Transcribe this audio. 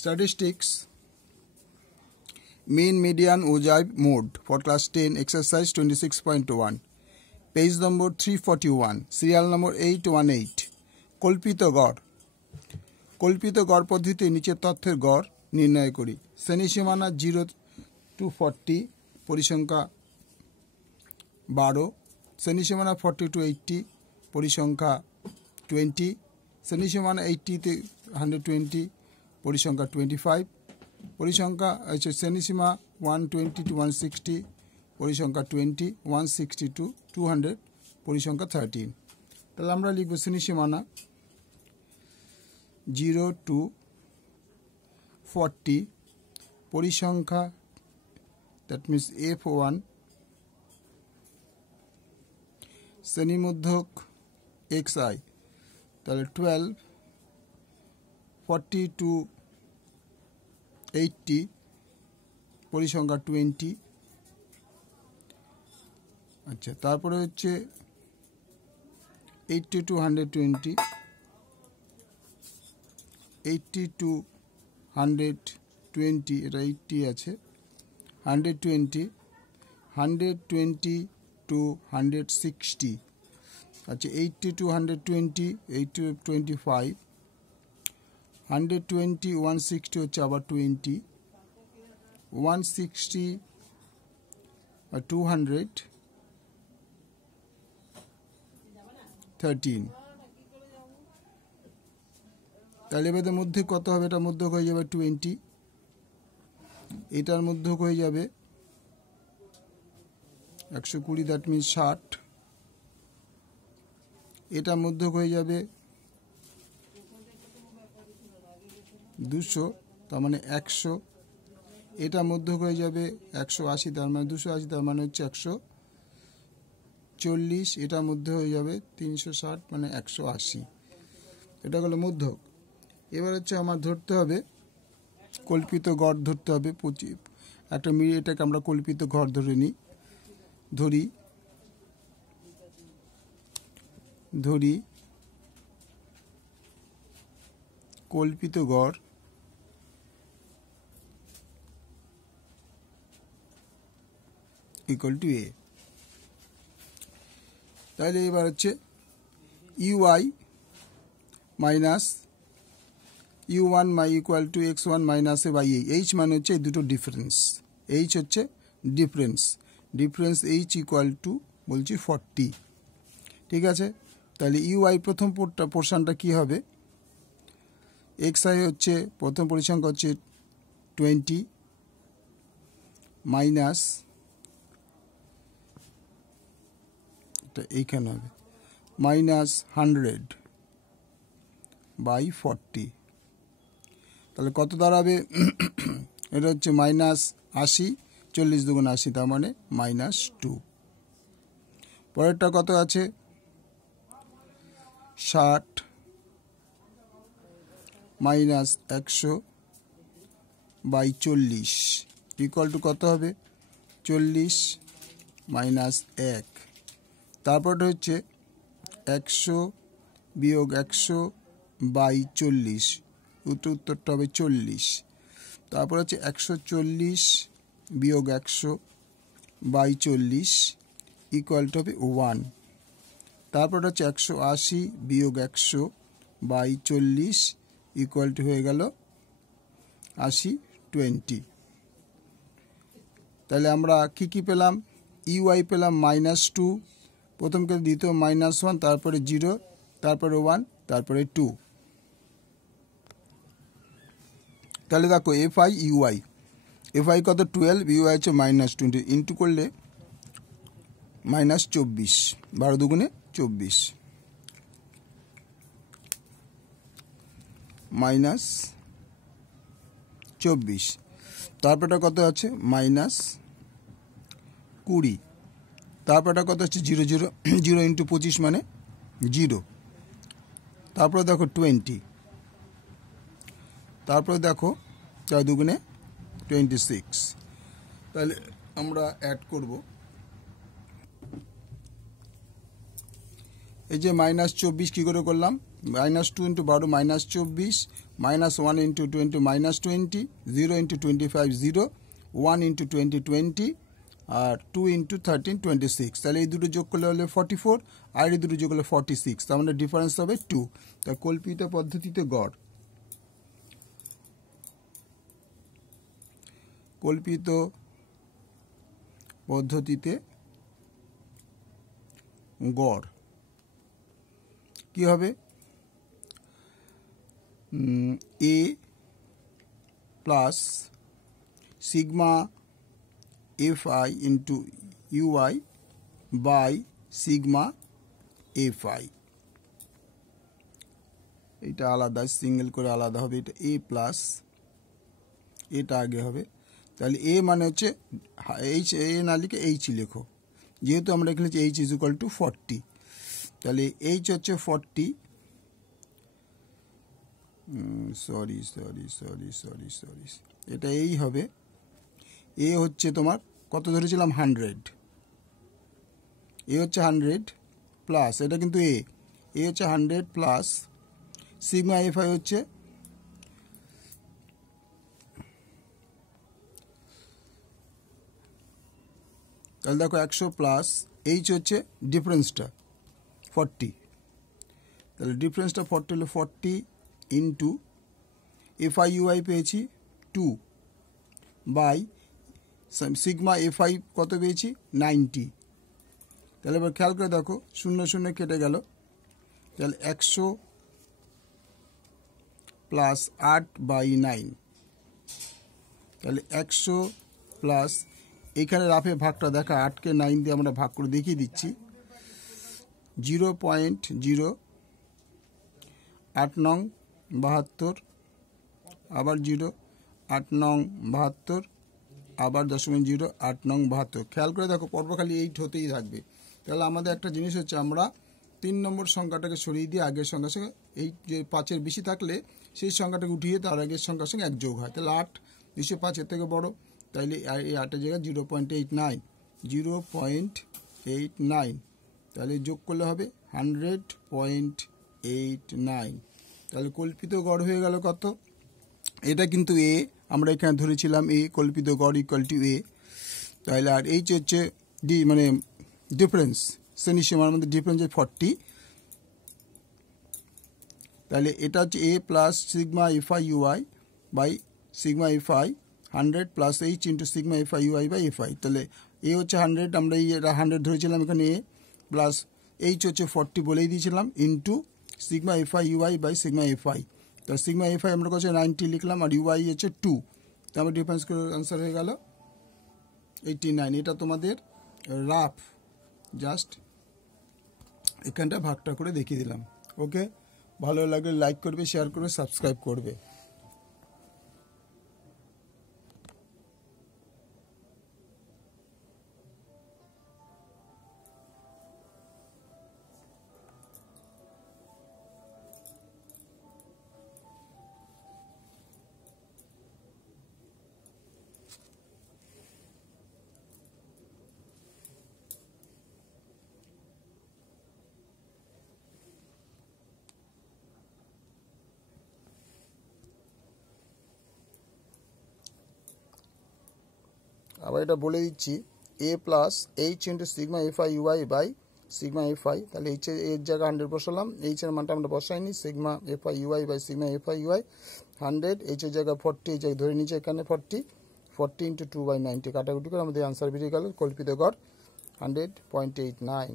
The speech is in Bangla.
Statistics, mean, median, ogive mode for class 10, exercise 26.1, page number 341, serial number 818. কল্পিত গড়। কল্পিত গড় পদ্ধতিতে নিচের তথ্যের গড় নির্ণয় করি। শ্রেণীসীমানা 0 to 40, পরিসংখ্যা 12, শ্রেণীসীমানা 40 to 80, পরিসংখ্যা 20, শ্রেণীসীমানা 80 to 120, পরিসংখ্যা 25, পরিসংখ্যা শ্রেণীসীমা 120 to 160, পরিসংখ্যা 20, 160 to 200, পরিসংখ্যা 13। তাহলে আমরা লিখব শ্রেণীসীমানা 0 to 40, পরিসংখ্যা, that means F1, শ্রেণীমধ্যক xi, তাহলে 12, 40 to 80, পরিসংখ্যা 20। আচ্ছা, তারপরে হচ্ছে 80 to 120, 80 to 120, এটা 80 আছে, 120, 120 to 160, আচ্ছা 80 to 120, 80 to 25, 120, 160 হচ্ছে আবার 20, 160, 200, 13। তাহলে এবারে মধ্যে কত হবে? এটার মধ্যে হয়ে যাবে 20, এটার মধ্যে হয়ে যাবে 120, দ্যাট মিনস 60, এটার মধ্যে হয়ে যাবে 200, তার মানে 100, এটার মধ্যে হয়ে যাবে 180, তার মানে 280, তার মানে হচ্ছে 140, এটার মধ্যে হয়ে যাবে 360, মানে 180। এটা হলো মধ্যক। এবার হচ্ছে আমার ধরতে হবে কল্পিত গড় ধরতে হবে। একটা এটাকে আমরা কল্পিত গড় ধরে নিই, ধরি কল্পিত গড় ইকুয়াল টু এ। তাহলে এবার হচ্ছে UI minus u1 equal to x1 minus A by H, মানে হচ্ছে এই দুটো ডিফারেন্স, এইচ হচ্ছে ডিফারেন্স এইচ ইকুয়াল টু বলছি 40। ঠিক আছে, তাহলে ইউআই প্রথম পোর্শনটা কি হবে? xi হচ্ছে প্রথম পরিসংখ্যা হচ্ছে 20 মাইনাস, এটা এইখানে হবে মাইনাস 100 বাই 40। তাহলে কত দাঁড়াবে? এটা হচ্ছে মাইনাস 80, 40 দুগুণ 80, তার মানে -2। পরেরটা কত আছে? 60 মাইনাস 100 বাই 40 ইকুয়াল টু কত হবে? 40 মাইনাস 1। তারপরটা হচ্ছে 100 বিয়োগ 100 বাই 40, উত্তরটা হবে 40। তারপর হচ্ছে 140 বিয়োগ 100 বাই 40 ইকুয়ালটা হবে 1। তারপর হচ্ছে 180 বিয়োগ 100 বাই 40 ইকুয়ালটি হয়ে গেল 80, 20। তাহলে আমরা কি পেলাম? ইউআই পেলাম -2, প্রথমকে দ্বিতীয় -1, তারপরে 0, তারপরে 1, তারপরে 2। তাহলে দেখো এফআই ইউআই, এফআই কত 12, ইউআই হচ্ছে -20, ইন্টু করলে -24, 12 দুগুণে 24, -24। তারপরটা কত আছে? -20। তারপরটা কত হচ্ছে 0, 0, 0 ইন্টু 25 মানে 0। তারপরে দেখো 20, তারপরে দেখো 4 দুগুণে 26। তাহলে আমরা অ্যাড করব, এই যে -24 কী করে করলাম? -2 × 12 -24 minus 1 into 20 minus 20, 0 into 25 0, 1 into 20 20, আর 2 into 13 26। তাহলে এই দুটো যোগ করলে হলে 44, আর এই দুটো যোগ করলে 46। তার মানে ডিফারেন্স হবে 2। তা কল্পিত পদ্ধতিতে গড়, কল্পিত পদ্ধতিতে গড় কি হবে? a plus sigma fi into ui by sigma fi। এটা আলাদা, সিঙ্গেল করে আলাদা হবে। এটা a প্লাস, এটা আগে হবে। তাহলে a মানে হচ্ছে h, a না লিখে h লেখো, যেহেতু আমরা এখানে h ইজ ইকুয়াল টু 40। তাহলে h হচ্ছে 40, সরি, এটা এই হবে। এ হচ্ছে তোমার কত ধরেছিলাম 100, এ হচ্ছে 100 প্লাস, এটা কিন্তু এ হচ্ছে 100 প্লাস সিগমা fi হচ্ছে তাহলে দেখো 100 প্লাস এইচ হচ্ছে ডিফারেন্সটা 40। তাহলে ডিফারেন্সটা 40 হলে 40 ইন্টু fi ui পেয়েছি 2 বাই সিগমা fi কত পেয়েছি 90। তাহলে এবার খেয়াল করে দেখো 0 0 কেটে গেল। তাহলে 100 প্লাস 8 বাই 9, তাহলে 100 প্লাস, এখানে রাফে ভাগটা দেখা 8কে 9 দিয়ে আমরা ভাগ করে দেখিয়ে দিচ্ছি। 0.08 নং 72, আবার 0, 8 নং 72, আবার 0.08 নং 72। খেয়াল করে দেখো পর্ব খালি 8 হতেই থাকবে। তাহলে আমাদের একটা জিনিস হচ্ছে, আমরা 3 নম্বর সংখ্যাটাকে সরিয়ে দিয়ে আগের সংখ্যার সঙ্গে, এই যে 5-এর বেশি থাকলে সেই সংখ্যাটাকে উঠিয়ে তার আগের সংখ্যার সঙ্গে 1 যোগ হয়। তাহলে 8 নিশ্চয়ই 5-এর থেকে বড়, তাইলে এই 8-এর জায়গায় 0.89, তাহলে যোগ করলে হবে 100.89। তাহলে কল্পিত গড় হয়ে গেল কত? এটা কিন্তু এ, আমরা এখানে ধরেছিলাম এ, কল্পিত গড় ইকুয়াল টু এ। তাহলে আর এইচ হচ্ছে মানে ডিফারেন্স, শ্রেণী সীমার মধ্যে ডিফারেন্স 40। তাহলে এটা হচ্ছে A plus sigma fi ui by sigma fi 100 plus H into sigma fi ui by fi। তাহলে এ হচ্ছে 100, আমরা এটা 100 ধরেছিলাম এখানে, এ প্লাস এইচ হচ্ছে 40 বলেই দিয়েছিলাম, into sigma fi ui by sigma fi। তো সিগমা fi আমরা কাছে 90 লিখলাম, আর ui হচ্ছে 2, তারপর ডিফারেন্স করে আনসার হয়ে গেল 89। এটা তোমাদের রাফ জাস্ট এখানটা ভাগটা করে দেখিয়ে দিলাম। ওকে, ভালো লাগলে লাইক করবে, শেয়ার করবে, সাবস্ক্রাইব করবে। আবার এটা বলে দিচ্ছি, A plus H into sigma fi ui by sigma fi। তাহলে এইচ এর জায়গায় 100 বসালাম, এইচ এর মানটা আমরা বসাইনি, sigma fi ui by sigma fi ui 100, H এর জায়গায় 40, এই জায়গায় ধরে নিচে এখানে 40 ইন্টু 2 বাই 90, কাটাকুটি করে আমাদের আনসার বেরিয়ে গেল কল্পিত গড় 100.89।